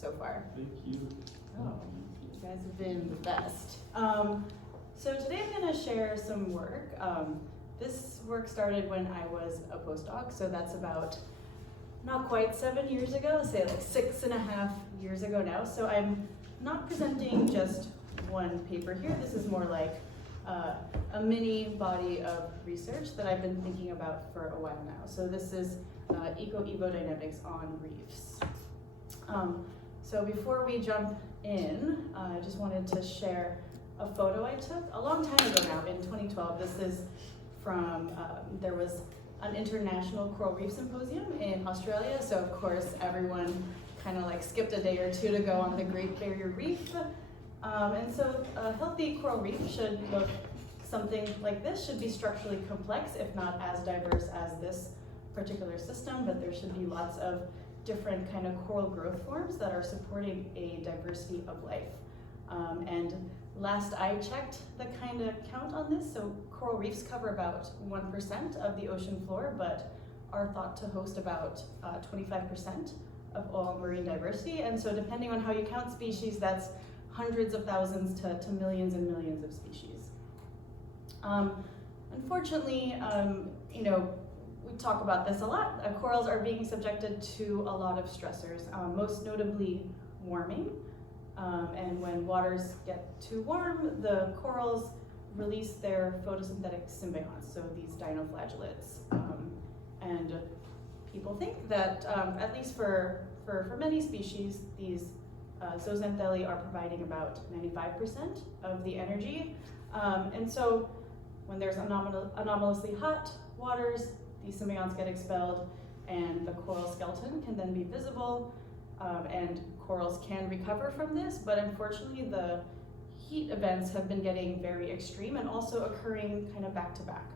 so far? Thank you. Oh, you guys have been the best. So today I'm going to share some work. This work started when I was a postdoc, so that's about not quite 7 years ago, say like 6.5 years ago now. So I'm not presenting just one paper here. This is more like a mini body of research that I've been thinking about for a while now. So this is eco-evodynamics on reefs. So before we jump in, I just wanted to share a photo I took a long time ago now, in 2012. This is from, there was an international coral reef symposium in Australia, so of course everyone kind of like skipped a day or two to go on the Great Barrier Reef. And so a healthy coral reef should look something like this, should be structurally complex, if not as diverse as this particular system, but there should be lots of different kind of coral growth forms that are supporting a diversity of life. And last I checked the kind of count on this, so coral reefs cover about 1% of the ocean floor, but are thought to host about 25% of all marine diversity. And so depending on how you count species, that's hundreds of thousands to millions and millions of species. Unfortunately, you know, we talk about this a lot. Corals are being subjected to a lot of stressors, most notably warming. And when waters get too warm, the corals release their photosynthetic symbionts, so these dinoflagellates. And people think that, at least for many species, these zooxanthellae are providing about 95% of the energy. And so when there's anomalously hot waters, these symbionts get expelled and the coral skeleton can then be visible, and corals can recover from this, but unfortunately the heat events have been getting very extreme and also occurring kind of back to back.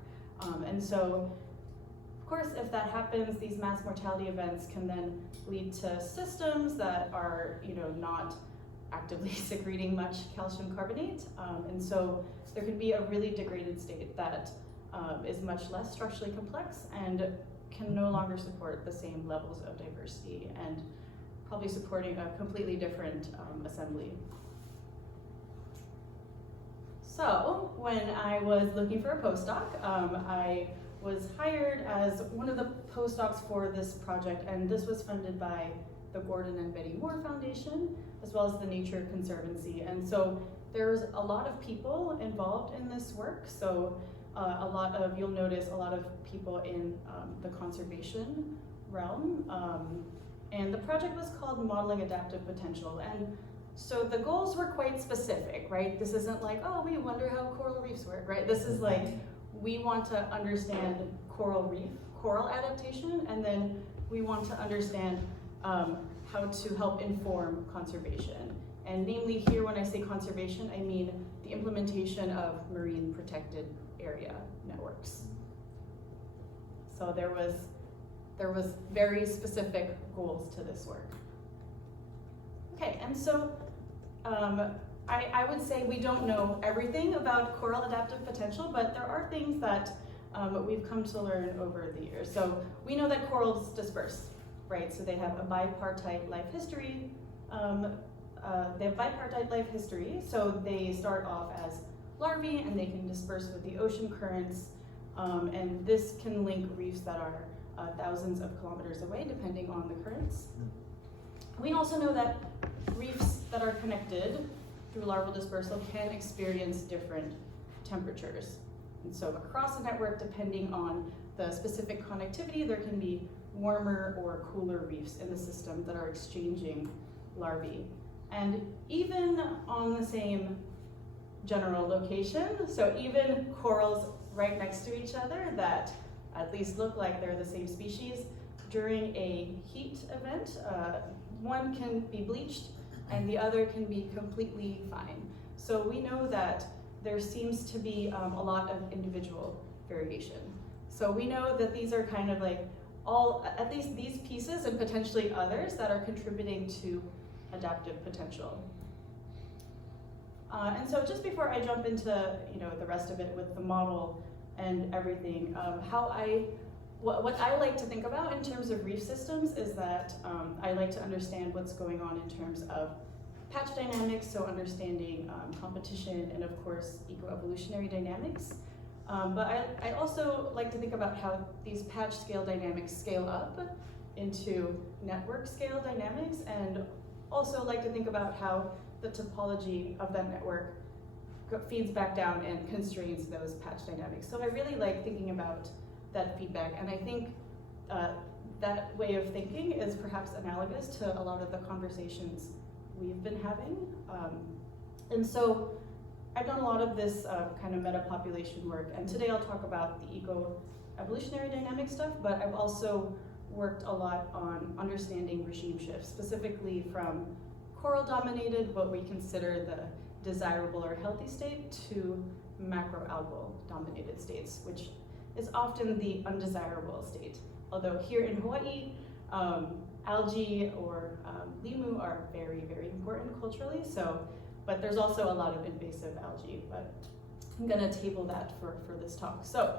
And so, of course, if that happens, these mass mortality events can then lead to systems that are, you know, not actively secreting much calcium carbonate. And so there could be a really degraded state that is much less structurally complex and can no longer support the same levels of diversity and probably supporting a completely different assembly. So when I was looking for a postdoc, I was hired as one of the postdocs for this project, and this was funded by the Gordon and Betty Moore Foundation, as well as the Nature Conservancy. And so there's a lot of people involved in this work. So you'll notice a lot of people in the conservation realm. And the project was called Modeling Adaptive Potential. And so the goals were quite specific, right? This isn't like, oh, we wonder how coral reefs work, right? This is like, we want to understand coral adaptation, and then we want to understand how to help inform conservation. And namely here, when I say conservation, I mean the implementation of marine protected area networks. So there was very specific goals to this work. Okay, and so I would say we don't know everything about coral adaptive potential, but there are things that we've come to learn over the years. So we know that corals disperse, right? So they have a bipartite life history. So they start off as larvae and they can disperse with the ocean currents. And this can link reefs that are thousands of kilometers away, depending on the currents. We also know that reefs that are connected through larval dispersal can experience different temperatures. And so across a network, depending on the specific connectivity, there can be warmer or cooler reefs in the system that are exchanging larvae. And even on the same general location, so even corals right next to each other that at least look like they're the same species, during a heat event, one can be bleached and the other can be completely fine. So we know that there seems to be a lot of individual variation. So we know that these are kind of like at least these pieces and potentially others that are contributing to adaptive potential. And so just before I jump into the rest of it with the model and everything, how I what I like to think about in terms of reef systems is that I like to understand what's going on in terms of patch dynamics, so understanding competition and of course eco-evolutionary dynamics. But I also like to think about how these patch scale dynamics scale up into network scale dynamics, and also like to think about how the topology of that network feeds back down and constrains those patch dynamics. So I really like thinking about that feedback, and I think that way of thinking is perhaps analogous to a lot of the conversations we've been having. And so I've done a lot of this kind of meta-population work, and today I'll talk about the eco-evolutionary dynamic stuff, but I've also worked a lot on understanding regime shifts, specifically from coral-dominated, what we consider the desirable or healthy state, to macroalgal dominated states, which is often the undesirable state. Although here in Hawaii, algae or limu are very, very important culturally, but there's also a lot of invasive algae, but I'm gonna table that for this talk. So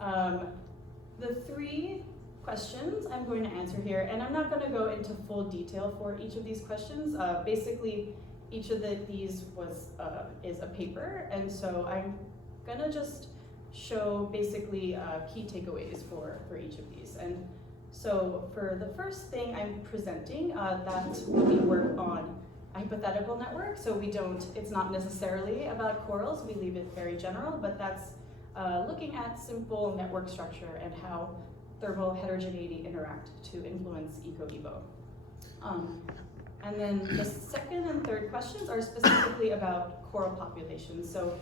the three questions I'm going to answer here, and I'm not gonna go into full detail for each of these questions. Basically, each of these is a paper, and so I'm gonna just show basically key takeaways for each of these. And so for the first thing I'm presenting, that we work on a hypothetical network, so it's not necessarily about corals, we leave it very general, but that's looking at simple network structure and how thermal heterogeneity interact to influence eco-evo. And then the second and third questions are specifically about coral populations. So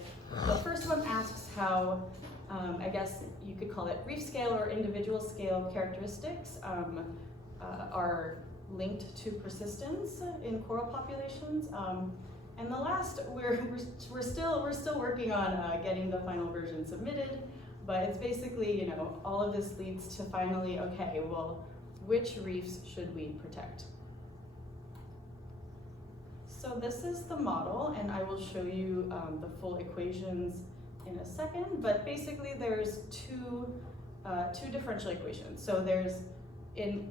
the first one asks how, I guess you could call it reef scale or individual scale characteristics are linked to persistence in coral populations. And the last, we're still working on getting the final version submitted, but it's basically, all of this leads to finally, okay, well, which reefs should we protect? So this is the model, and I will show you the full equations in a second, but basically there's two differential equations. So there's,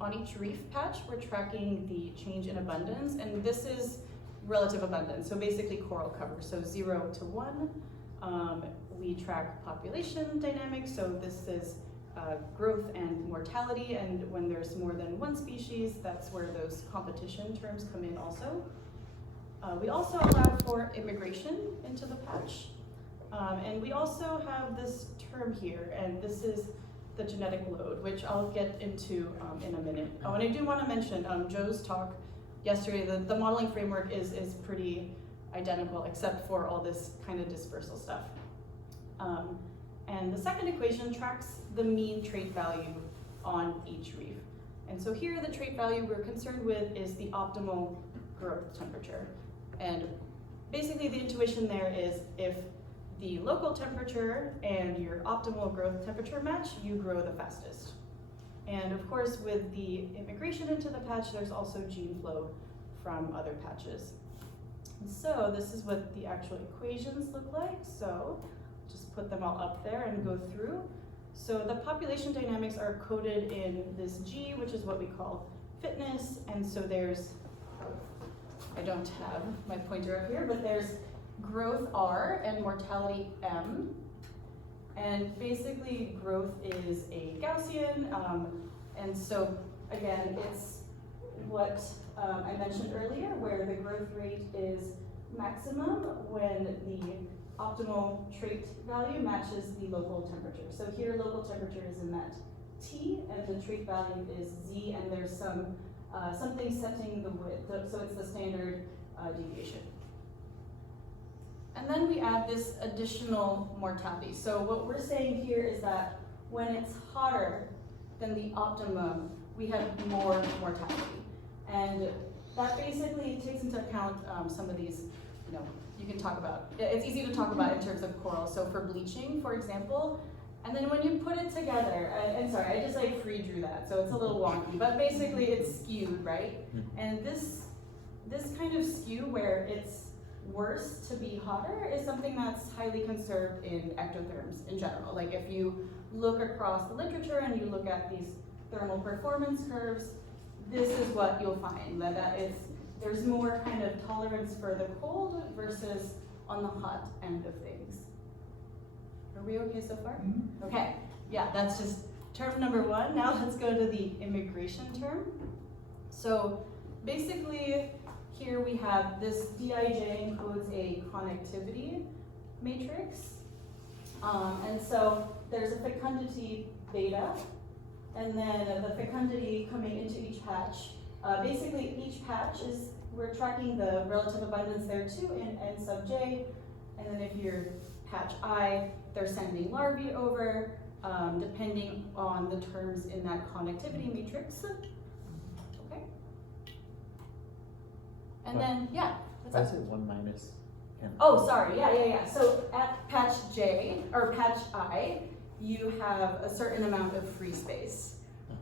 on each reef patch, we're tracking the change in abundance, and this is relative abundance, so basically coral cover, so 0 to 1. We track population dynamics, so this is growth and mortality, and when there's more than one species, that's where those competition terms come in also. We also allow for immigration into the patch, and we also have this term here, and this is the genetic load, which I'll get into in a minute. Oh, and I do want to mention Joe's talk yesterday, the modeling framework is pretty identical, except for all this kind of dispersal stuff. And the second equation tracks the mean trait value on each reef. And so here the trait value we're concerned with is the optimal growth temperature. And basically the intuition there is if the local temperature and your optimal growth temperature match, you grow the fastest. And of course, with the immigration into the patch, there's also gene flow from other patches. And so this is what the actual equations look like. So just put them all up there and go through. So the population dynamics are coded in this G, which is what we call fitness. And so there's, I don't have my pointer up here, but there's growth R and mortality M. And basically growth is a Gaussian. And so again, it's what I mentioned earlier, where the growth rate is maximum when the optimal trait value matches the local temperature. So here local temperature is in that T, and the trait value is Z, and there's something setting the width, so it's the standard deviation. And then we add this additional mortality. So what we're saying here is that when it's hotter than the optimum, we have more mortality. And that basically takes into account some of these, you can talk about, it's easy to talk about in terms of coral. So for bleaching, for example, and then when you put it together, and sorry, I just free drew that, so it's a little wonky, but basically it's skewed, right? And this kind of skew where it's worse to be hotter is something that's highly conserved in ectotherms in general. Like if you look across the literature and you look at these thermal performance curves, this is what you'll find, that there's more kind of tolerance for the cold versus on the hot end of things. Are we okay so far? Mm-hmm. Okay, yeah, that's just term number one. Now let's go to the immigration term. So basically here we have this Dij encodes a connectivity matrix. And so there's a fecundity beta, and then the fecundity coming into each patch. Basically each patch is, we're tracking the relative abundance there too in N sub j, and then if you're patch I, they're sending larvae over, depending on the terms in that connectivity matrix. Okay. And then, yeah. Why is it 1 minus n? Oh, sorry, yeah. So at patch J, or patch I, you have a certain amount of free space,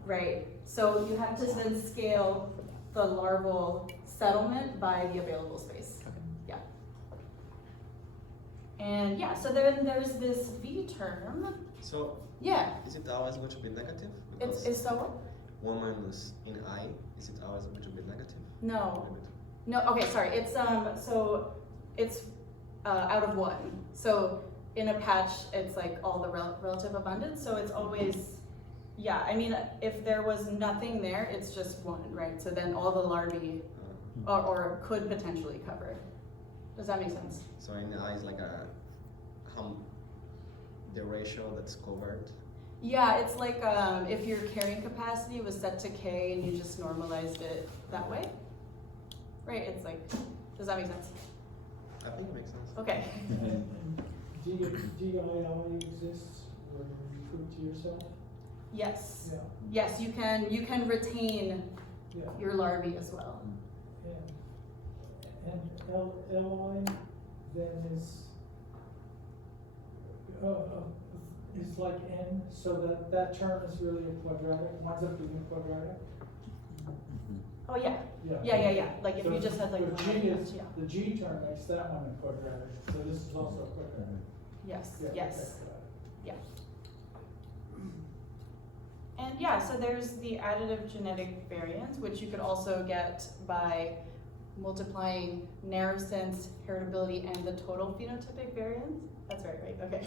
right? So you have to then scale the larval settlement by the available space. Okay. Yeah. And yeah, so then there's this V term. So, Yeah, is it always going to be negative? it's so what? 1 minus in I, is it always going to be negative? No, okay, sorry, it's, so it's out of 1. So in a patch, it's like all the relative abundance, so it's always, yeah, I mean, if there was nothing there, it's just 1, right? So then all the larvae, or could potentially cover. Does that make sense? So in I is like the ratio that's covered. Yeah, it's like if your carrying capacity was set to K and you just normalized it that way. Right, it's like, does that make sense? I think it makes sense. Okay. And DII exists where you refer to yourself? Yes. Yeah. Yes, you can retain Yeah. your larvae as well. And LI then is like N, so that term is really a quadratic, winds up being a quadratic. Oh yeah. Yeah. Yeah. Like if So you just had like the one G patch, is, yeah. the G term makes that one a quadratic, so this is also a quadratic. Yes. Yeah, Yes. okay, And yeah, so there's the additive genetic variance, which you could also get by multiplying narrow sense, heritability, and the total phenotypic variance. That's right? Okay.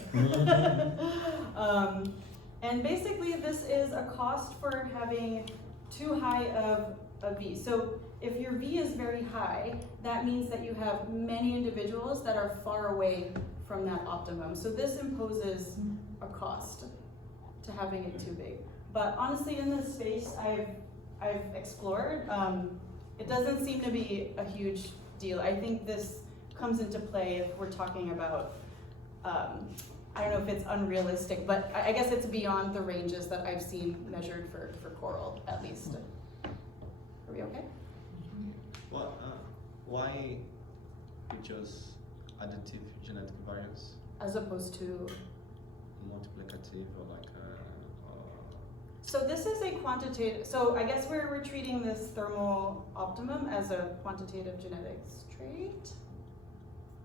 And basically this is a cost for having too high of a V. So if your V is very high, that means that you have many individuals that are far away from that optimum. So this imposes a cost to having it too big. But honestly, in this space I've explored, it doesn't seem to be a huge deal. I think this comes into play if we're talking about, I don't know if it's unrealistic, but I guess it's beyond the ranges that I've seen measured for coral, at least. Are we okay? What? Why you chose additive genetic variance, As opposed to, multiplicative, or like? so this is a quantitative, so I guess we're treating this thermal optimum as a quantitative genetics trait.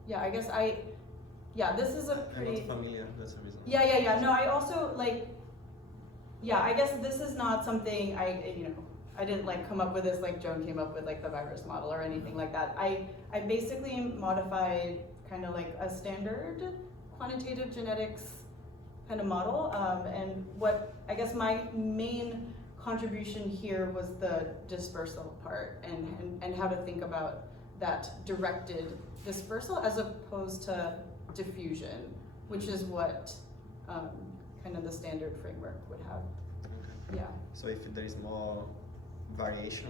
Yeah, I guess this is a pretty. I'm not familiar. That's the reason. Yeah. No, I also like. Yeah, I guess this is not something I didn't like come up with this like Joan came up with like the virus model or anything like that. I basically modified kind of like a standard quantitative genetics kind of model, and what I guess my main contribution here was the dispersal part and how to think about that directed dispersal as opposed to diffusion, which is what kind of the standard framework would have. Okay. Yeah. So if there is more variation,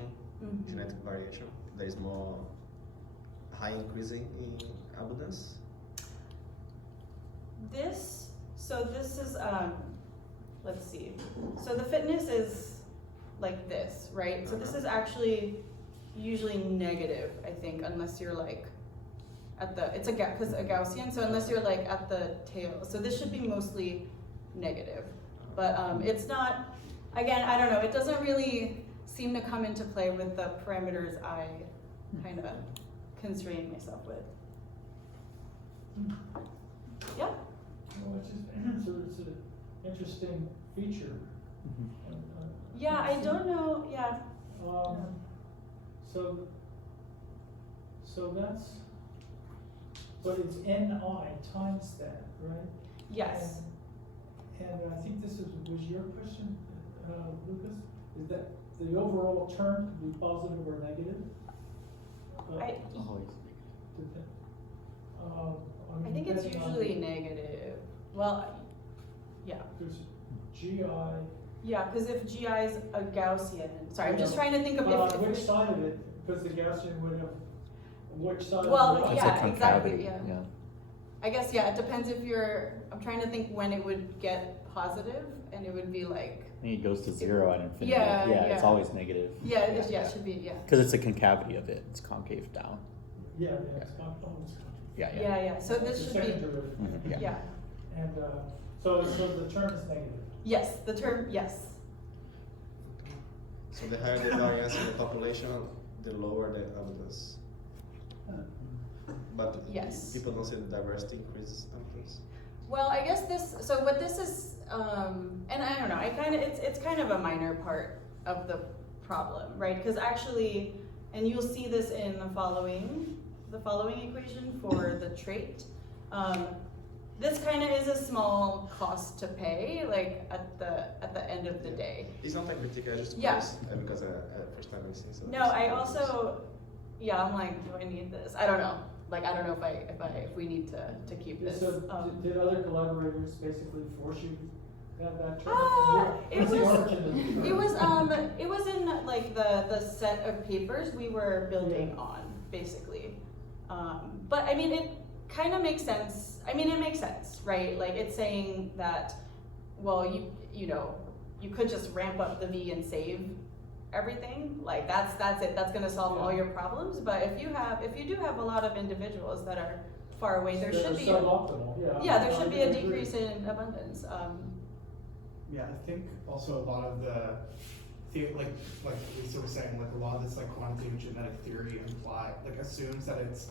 genetic variation, there is more high increasing in abundance. This is, let's see. So the fitness is like this, right? So this is actually usually negative, I think, unless you're like at the, because a Gaussian, so unless you're like at the tail. So this should be mostly negative. But it's not, again, I don't know, it doesn't really seem to come into play with the parameters I kind of constrain myself with. Yeah. Well, it's just, so it's an interesting feature. Mhm. Yeah, I don't know. Yeah. So that's, but it's NI times that, right? Yes. And I think was your question, Lucas, is that the overall term could be positive or negative? Always. I think it's usually negative. Well, yeah. There's GI. Yeah, because if GI is a Gaussian, sorry, I'm just trying to think of if Which side of it, because the Gaussian would have, which side Well, of the It's yeah, a concavity, exactly, yeah. I guess, yeah, it depends if I'm trying to think when it would get positive, and it would be like, I think it goes to 0 at infinity. Yeah, It's yeah. always negative. yeah, it should be, yeah. Because it's a concavity of it. It's concave down. Yeah, it's almost. Yeah, so this should be, Mhm, yeah. And, so the term is negative. Yes, the term, yes. So the higher the variance in the population, the lower the abundance. But Yes. people don't say the diversity increases abundance. Well, I guess so what this is, and I don't know, it's kind of a minor part of the problem, right? Because actually, and you'll see this in the following equation for the trait. This kind of is a small cost to pay, like at the end of the day. It's not like critique, I just Yeah. because first time I've seen so. No, I also, yeah, I'm like, do I need this? I don't know. Like, I don't know if we need to keep this. So did other collaborators basically force you to have that term? It What's the was, origin of the term? it was in like the set of papers we were building on, basically. But I mean, it kind of makes sense. I mean, it makes sense, right? Like it's saying that, well, you could just ramp up the V and save everything. Like that's it. That's gonna solve all your problems. But if you do have a lot of individuals that are far away, there should be suboptimal. yeah, there should be a decrease in abundance. Yeah, I think also a lot of like Lisa was saying, like a lot of this like quantitative genetic theory assumes that it's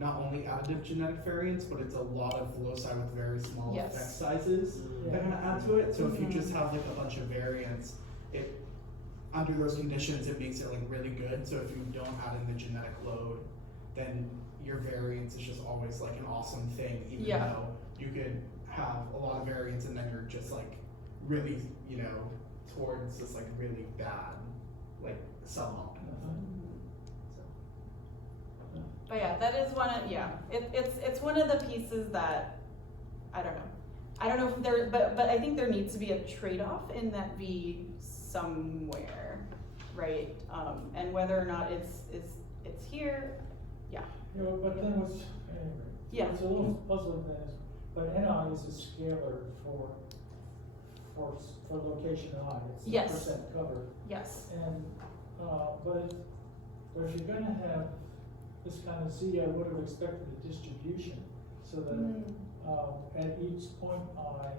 not only additive genetic variants, but it's a lot of loci with very small Yes. effect sizes that kind of add to it. So if you just have like a bunch of variants, it under those conditions it makes it like really good. So if you don't add in the genetic load, then your variance is just always like an awesome thing, even though you could have a lot of variants and then you're just like really, towards this like really bad, like suboptimal. But yeah, that is one of it's one of the pieces that I don't know if there but I think there needs to be a trade-off in that V somewhere, right? And whether or not it's here, Yeah, but then what's it's a little puzzling then, but NI is a scalar for location I. It's the Yes. percent cover. yes. And but if you're gonna have this kind of Z, I would have expected a distribution so that at each point I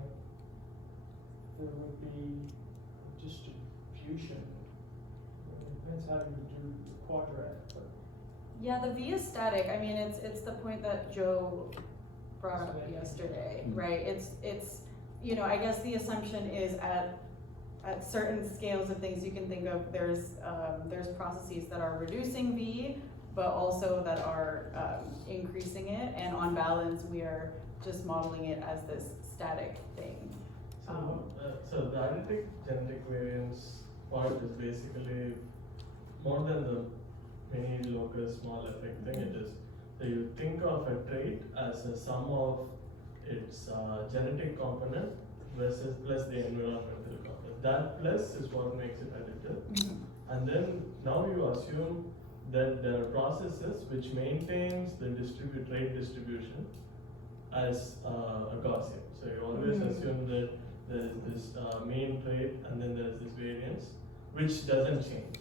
there would be a distribution. It depends how you do the quadratic, but Yeah, the V is static. I mean, it's the point that Joe brought up yesterday, right? It's I guess the assumption is at certain scales of things you can think of, there's processes that are reducing V, but also that are increasing it, and on balance we are just modeling it as this static thing. So the additive genetic variance part is basically more than the many locus small effect thing. It is, so you think of a trait as a sum of its genetic component versus plus the environmental component. That plus is what makes it additive. And then now you assume that there are processes which maintains the trait distribution as a Gaussian. So you always assume that there is this main trait and then there is this variance which doesn't change.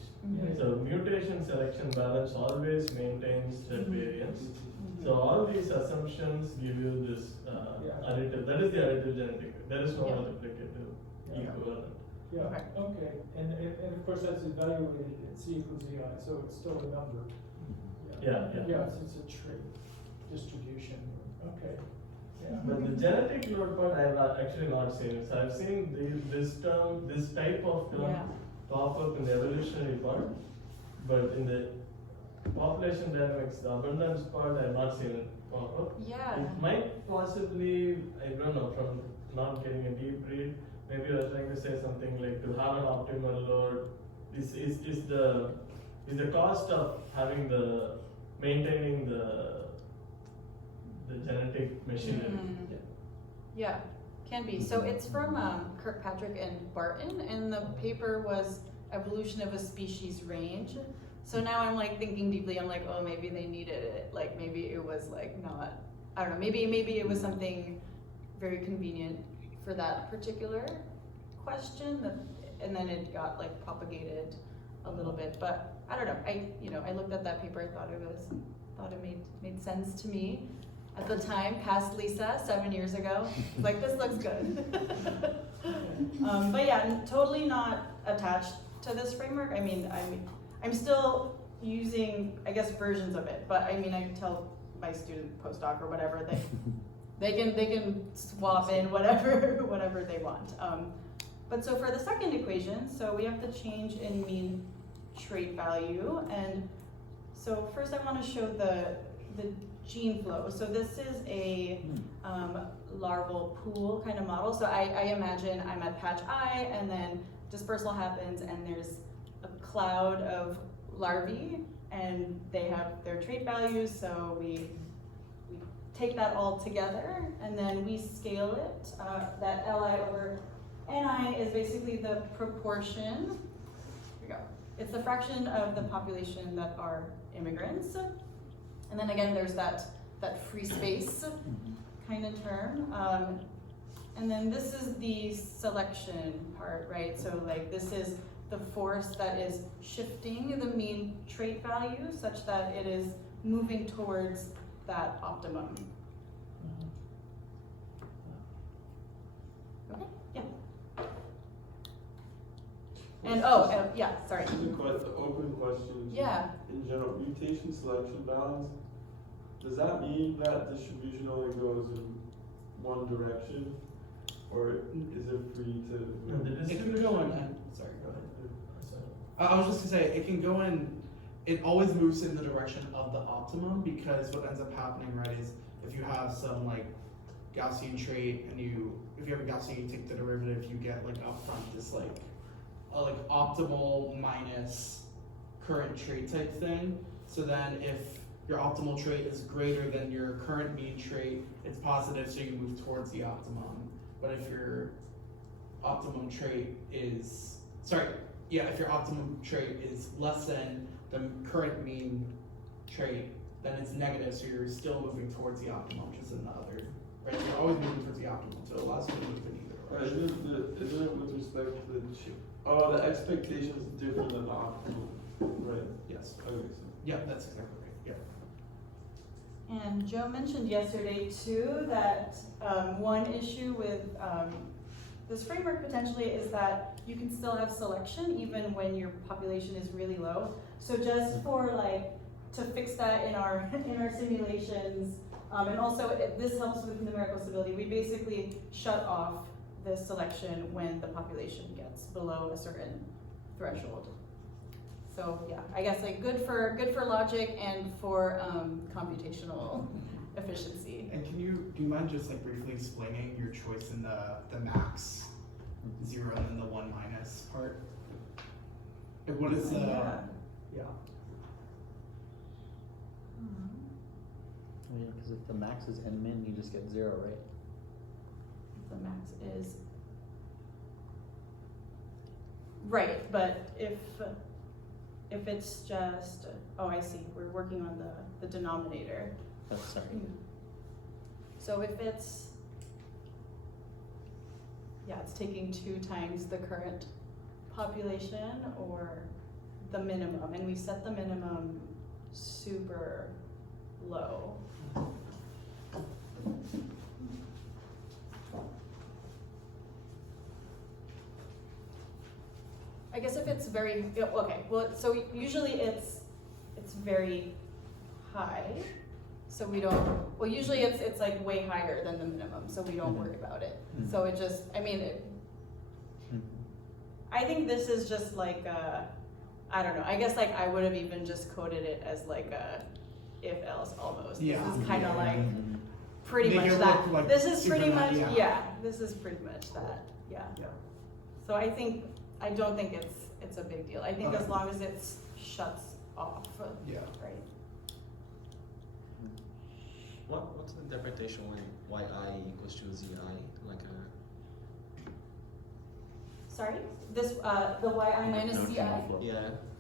So mutation selection balance always maintains that variance. So all these assumptions give you this additive. That is the additive genetic. There is no multiplicative equivalent. yeah, okay. And of course that's evaluated at C equals EI, so it's still a number. Yeah. Yeah, it's a trait. distribution, okay, yeah. But the genetic load part, I have actually not seen it. So I've seen this term, this type of term Yeah. pop up in the evolutionary part, but in the population dynamics, the abundance part, I have not seen it pop up. Yeah. It might possibly, I don't know, from not getting a deep read, maybe I was trying to say something like to have an optimal load is the cost of having maintaining the genetic machinery. Mhm. Yeah, can be. So it's from Kirkpatrick and Barton, and the paper was Evolution of a Species Range. So now I'm like thinking deeply, I'm like, oh, maybe they needed it. Like maybe it was like not, I don't know, maybe it was something very convenient for that particular question, and then it got like propagated a little bit. But I don't know, I looked at that paper, I thought it made sense to me. At the time, past Lisa 7 years ago, like this looks good. But yeah, totally not attached to this framework. I mean, I'm still using, I guess, versions of it, but I mean, I tell my student postdoc or whatever, they can swap in whatever they want. But so for the second equation, so we have the change in mean trait value, and so first I want to show the gene flow. So this is a larval pool kind of model. So I imagine I'm at patch I, and then dispersal happens, and there's a cloud of larvae, and they have their trait values. So we take that all together, and then we scale it. That Li over Ni is basically the proportion. Here we go. It's the fraction of the population that are immigrants. And then again, there's that free space kind of term. And then this is the selection part, right? So like this is the force that is shifting the mean trait value such that it is moving towards that optimum. Okay, yeah. And yeah, sorry. The open question. Yeah. In general, mutation selection balance, does that mean that distribution only goes in one direction? Or is it free No, the to? It can go in, sorry, go ahead. Sorry. I was just gonna say, it can go in, it always moves in the direction of the optimum, because what ends up happening, right, is if you have some like Gaussian trait and if you have a Gaussian, you take the derivative, you get like upfront this like optimal minus current trait type thing. So then if your optimal trait is greater than your current mean trait, it's positive, so you move towards the optimum. But if your optimum trait is, if your optimum trait is less than the current mean trait, then it's negative, so you're still moving towards the optimum, which is in the other, right? You're always moving towards the optimum, so it allows you to move in either direction. Isn't it with respect to the expectation is different than the optimal, right? Yes. Okay, so. Yeah, that's exactly right, yeah. And Joe mentioned yesterday too that one issue with this framework potentially is that you can still have selection even when your population is really low. So just for to fix that in our simulations, and also this helps with numerical stability, we basically shut off the selection when the population gets below a certain threshold. So yeah, I guess good for logic and for computational efficiency. And do you mind just briefly explaining your choice in the max 0 and then the 1 minus part? What is the Yeah. yeah. Yeah, because if the max is n min, you just get 0, right? The max is right, but if it's just, oh, I see, we're working on the denominator. That's sorry. So if it's taking 2 times the current population or the minimum, and we set the minimum super low. I guess if it's very, okay, well, so usually it's very high, So we don't, well, usually it's like way higher than the minimum, so we don't Mhm. worry about it. Mhm. So it just, I mean, Mhm. I think this is just like I don't know, I guess like I would have even just coded it as like a if else almost. Yeah. This is kind of like Mhm. pretty Make much it that. look like This is super pretty nice, much, yeah. yeah, this is pretty much that, yeah. Yeah. So I don't think it's a big deal. I think as Okay. long as it shuts off, Yeah. right? What's the interpretation when yi equals to zi? Like Sorry, this, the yi minus No ci? channel flow.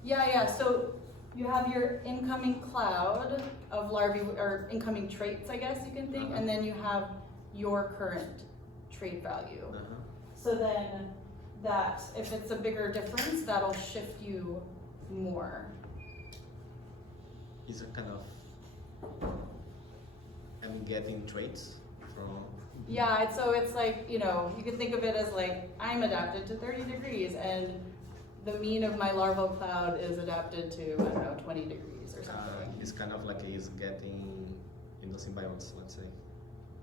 yeah. So you have your incoming cloud of larvae, or incoming traits, I guess you can think, and then you have your current trait value. Uh-huh. So then that, if it's a bigger difference, that'll shift you more. Is it kind of I'm getting traits from Yeah, so it's like, you know, you can think of it as like, I'm adapted to 30 degrees and the mean of my larval cloud is adapted to, I don't know, 20 degrees or something. it's kind of like he's getting symbionts, let's say,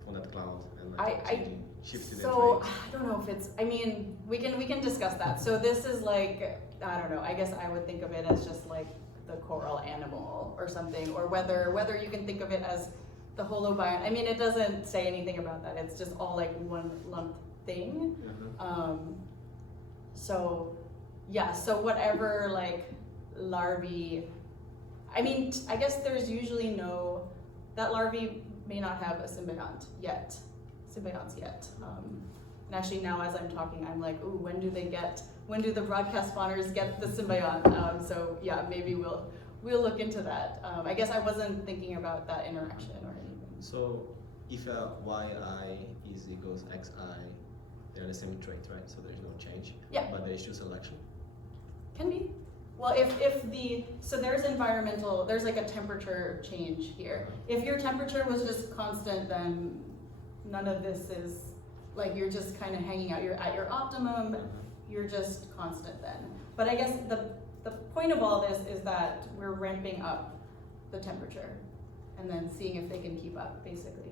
from that cloud and shifting So the traits. I don't know if it's, I mean, we can discuss that. So this is like, I don't know, I guess I would think of it as just like the coral animal or something, or whether you can think of it as the holobiont. I mean, it doesn't say anything about that. It's just all like one lump thing. Uh-huh. So yeah, so whatever like larvae, I mean, I guess there's usually that larvae may not have a symbionts yet. And actually now as I'm talking, I'm like, ooh, when do the broadcast spawners get the symbiont? So yeah, maybe we'll look into that. I guess I wasn't thinking about that interaction or anything. So if yi is equals xi, they're the same trait, right? So there's no change. Yeah. But there is still selection. Can be. Well, so there's like a temperature change here. If your temperature was just constant, then none of this is, like you're just kind of hanging out, you're at your optimum, you're just constant then. But I guess the point of all this is that we're ramping up the temperature and then seeing if they can keep up, basically.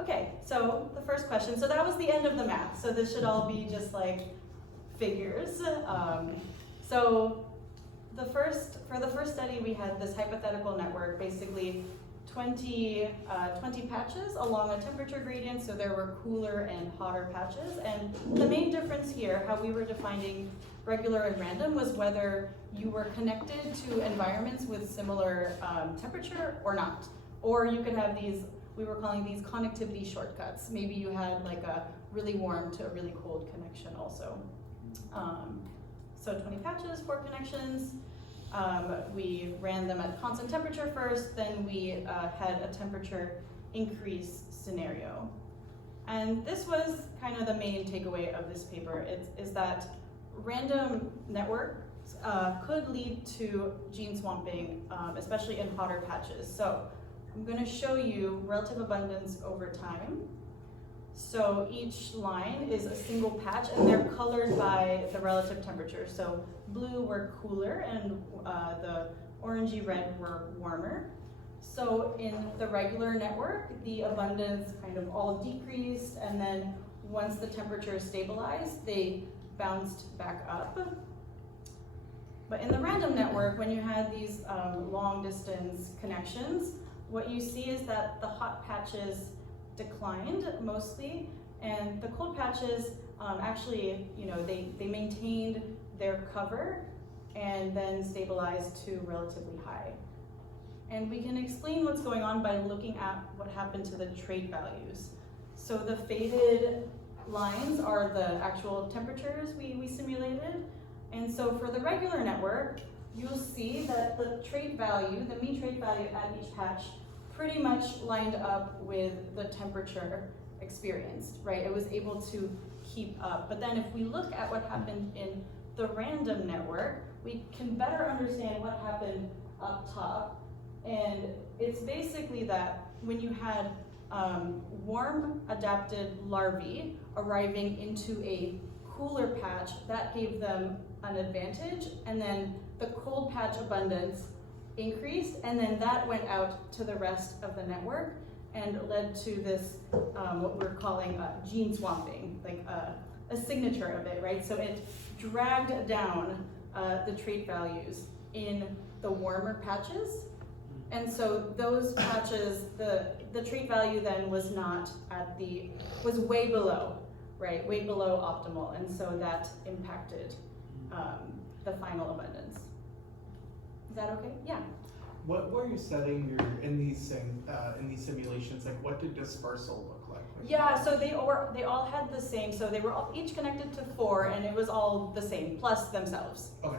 Okay, so the first question, so that was the end of the math, so this should all be just like figures. So for the first study, we had this hypothetical network, basically 20 patches along a temperature gradient, so there were cooler and hotter patches. And the main difference here, how we were defining regular and random, was whether you were connected to environments with similar temperature or not. Or you could have these, we were calling these connectivity shortcuts. Maybe you had like a really warm to a really cold connection also. So 20 patches, 4 connections. We ran them at constant temperature first, then we had a temperature increase scenario. And this was kind of the main takeaway of this paper, is that random networks could lead to gene swamping, especially in hotter patches. So I'm going to show you relative abundance over time. So each line is a single patch, and they're colored by the relative temperature. So blue were cooler, and the orangey red were warmer. So in the regular network, the abundance kind of all decreased, and then once the temperature stabilized, they bounced back up. But in the random network, when you had these long distance connections, what you see is that the hot patches declined mostly, and the cold patches actually, they maintained their cover and then stabilized to relatively high. And we can explain what's going on by looking at what happened to the trait values. So the faded lines are the actual temperatures we simulated. And so for the regular network, you'll see that the trait value, the mean trait value at each patch, pretty much lined up with the temperature experienced, right? It was able to keep up. But then if we look at what happened in the random network, we can better understand what happened up top. And it's basically that when you had warm adapted larvae arriving into a cooler patch, that gave them an advantage, and then the cold patch abundance increased, and then that went out to the rest of the network and led to this, what we're calling gene swamping, like a signature of it, right? So it dragged down the trait values in the warmer patches. And so those patches, the trait value then was not at was way below, right? Way below optimal. And so that impacted the final abundance. Is that okay? Yeah. What were you setting in these simulations? Like, what did dispersal look like? Yeah, so they all had the same, so they were all each connected to 4, and it was all the same, plus themselves. Okay.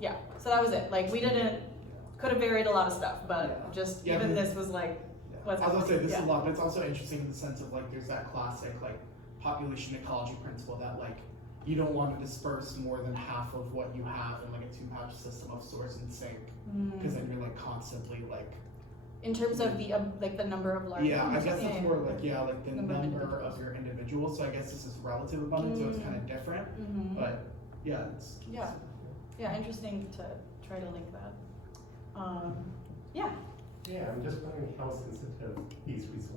Yeah, so that was it. Like, could have varied a lot of stuff, but just Yeah, even but- this was like, what's I was gonna say this yeah. is a lot, but it's also interesting in the sense of like there's that classic like population ecology principle that like you don't want to disperse more than half of what you have in like a 2-patch system of source and sink, because then you're like constantly like. In terms of the like the number of larvae. Yeah, I guess Yeah, it's yeah. more like like the Number of number individuals. of your individuals. So I guess this is relative abundance, so it's kind of different. Mhm. But yeah, it's Yeah, interesting to try to link that. Yeah. Yeah, I'm just wondering how sensitive these resources